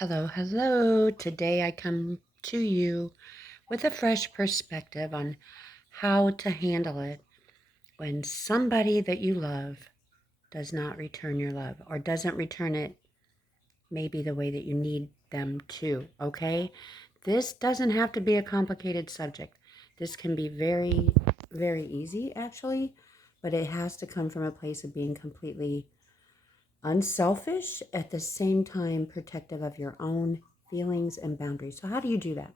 Hello, hello. Today I come to you with a fresh perspective on how to handle it when somebody that you love does not return your love or doesn't return it maybe the way that you need them to, okay? This doesn't have to be a complicated subject. This can be very, very easy actually, but it has to come from a place of being completely unselfish, at the same time protective of your own feelings and boundaries. So how do you do that?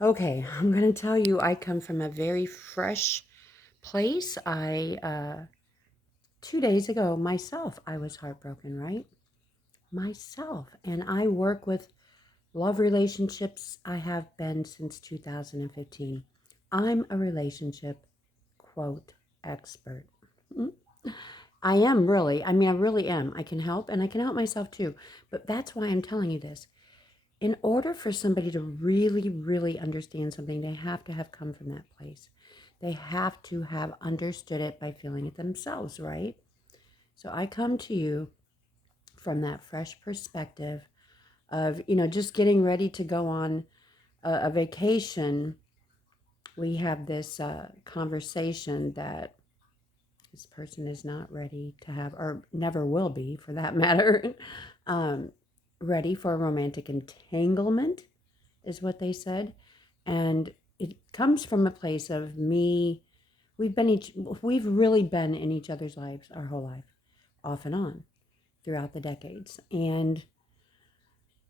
Okay, I'm going to tell you, I come from a very fresh place. 2 days ago, myself, I was heartbroken, right? Myself. And I work with love relationships. I have been since 2015. I'm a relationship, quote, expert. I am really. I really am. I can help and I can help myself too. But that's why I'm telling you this. In order for somebody to really, really understand something, they have to have come from that place. They have to have understood it by feeling it themselves, right? So I come to you from that fresh perspective of, just getting ready to go on a vacation. We have this conversation that this person is not ready to have, or never will be for that matter, um, ready for a romantic entanglement, is what they said. And it comes from a place of me. We've really been in each other's lives our whole life, off and on, throughout the decades. And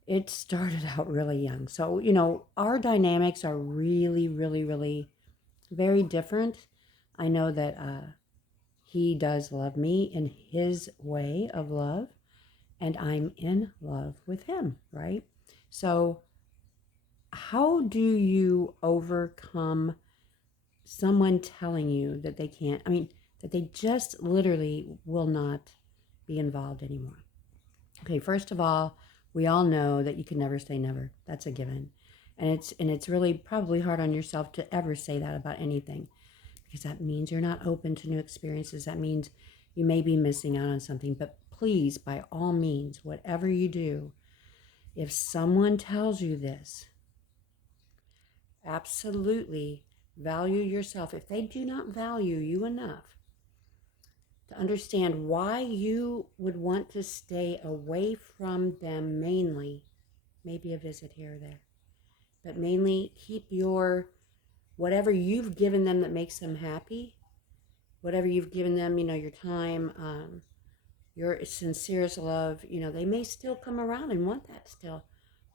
it started out really young. So, our dynamics are really, really, really very different. I know that he does love me in his way of love, and I'm in love with him, right? So, how do you overcome someone telling you that they can't, that they just literally will not be involved anymore? Okay, first of all, we all know that you can never say never. That's a given. And it's really probably hard on yourself to ever say that about anything, because that means you're not open to new experiences. That means you may be missing out on something. But please, by all means, whatever you do, if someone tells you this, absolutely value yourself. If they do not value you enough to understand why you would want to stay away from them, mainly, maybe a visit here or there, but mainly keep your whatever you've given them that makes them happy, whatever you've given them, your time, your sincerest love, they may still come around and want that still,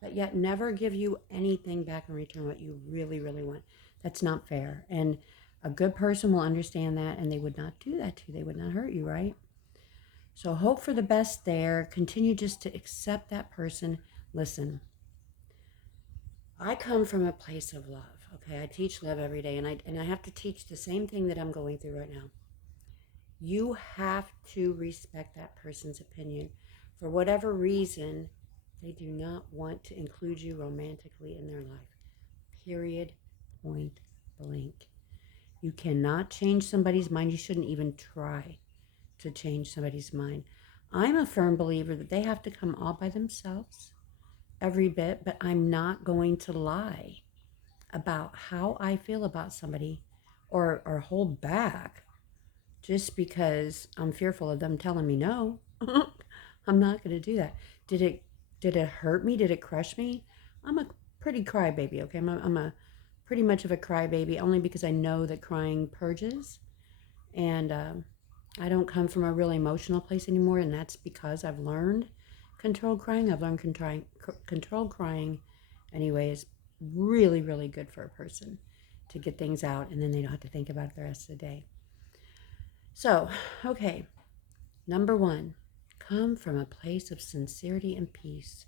but yet never give you anything back in return what you really, really want. That's not fair. And a good person will understand that, and they would not do that to you. They would not hurt you, right? So hope for the best there. Continue just to accept that person. Listen, I come from a place of love. Okay, I teach love every day, and I have to teach the same thing that I'm going through right now. You have to respect that person's opinion. For whatever reason, they do not want to include you romantically in their life. Period. Point blank. You cannot change somebody's mind. You shouldn't even try to change somebody's mind. I'm a firm believer that they have to come all by themselves, every bit, but I'm not going to lie about how I feel about somebody, or hold back just because I'm fearful of them telling me no. I'm not going to do that. Did it hurt me? Did it crush me? I'm a pretty crybaby, okay? I'm a pretty much of a crybaby, only because I know that crying purges, and I don't come from a really emotional place anymore, and that's because I've learned controlled crying. I've learned controlled crying anyway is really, really good for a person to get things out, and then they don't have to think about it the rest of the day. So, okay, number one, come from a place of sincerity and peace.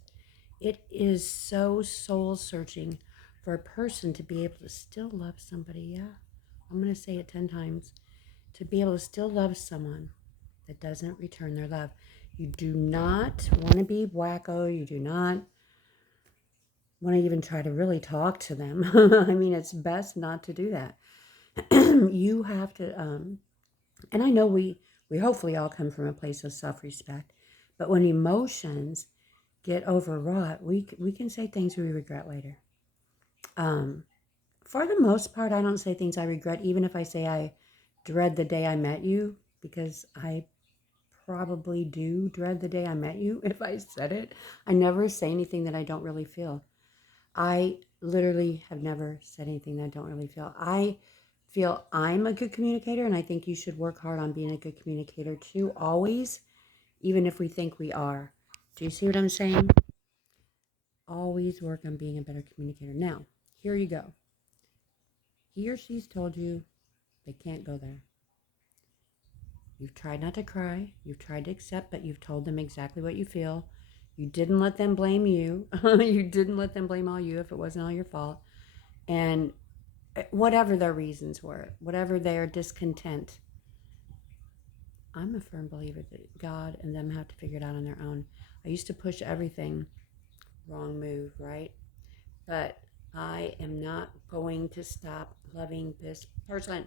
It is so soul searching for a person to be able to still love somebody. Yeah, I'm going to say it 10 times. To be able to still love someone that doesn't return their love. You do not want to be wacko. You do not want to even try to really talk to them. It's best not to do that. You have to, and I know we hopefully all come from a place of self-respect, but when emotions get overwrought, we can say things we regret later. For the most part, I don't say things I regret, even if I say I dread the day I met you, because I probably do dread the day I met you if I said it. I never say anything that I don't really feel. I literally have never said anything that I don't really feel. I feel I'm a good communicator, and I think you should work hard on being a good communicator too, always, even if we think we are. Do you see what I'm saying? Always work on being a better communicator. Now, here you go. He or she's told you they can't go there. You've tried not to cry. You've tried to accept, but you've told them exactly what you feel. You didn't let them blame you. You didn't let them blame all you if it wasn't all your fault. And whatever their reasons were, whatever their discontent, I'm a firm believer that God and them have to figure it out on their own. I used to push everything, wrong move, right? But I am not going to stop loving this person.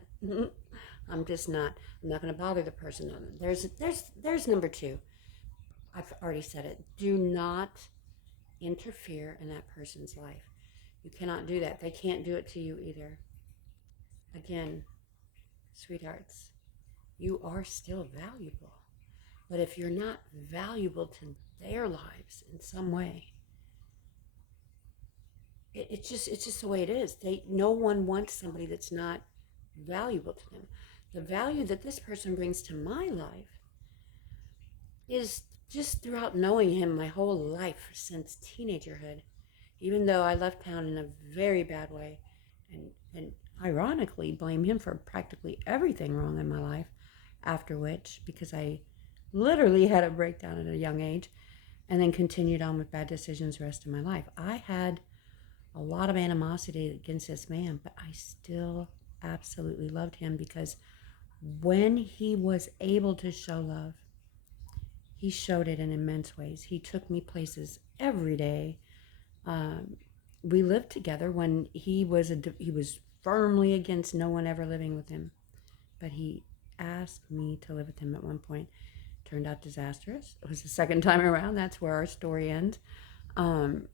I'm just not. I'm not going to bother the person. There's number two. I've already said it. Do not interfere in that person's life. You cannot do that. They can't do it to you either. Again, sweethearts, you are still valuable. But if you're not valuable to their lives in some way, it's just the way it is. No one wants somebody that's not valuable to them. The value that this person brings to my life is just throughout knowing him my whole life since teenagerhood. Even though I left town in a very bad way, and ironically blame him for practically everything wrong in my life, after which, because I literally had a breakdown at a young age and then continued on with bad decisions the rest of my life. I had a lot of animosity against this man, but I still absolutely loved him because when he was able to show love, he showed it in immense ways. He took me places every day. Um, we lived together when he was firmly against no one ever living with him, but he asked me to live with him at one point. Turned out disastrous. It was the second time around. That's where our story ends. Um,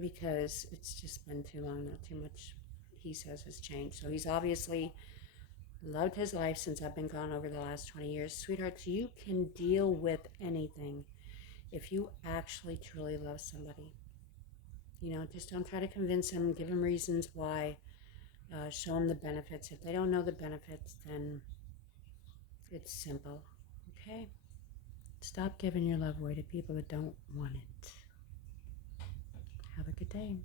because it's just been too long, not too much he says has changed. So he's obviously loved his life since I've been gone over the last 20 years. Sweethearts, you can deal with anything if you actually truly love somebody. Just don't try to convince them, give them reasons why, show them the benefits. If they don't know the benefits, then it's simple. Okay? Stop giving your love away to people that don't want it. Have a good day.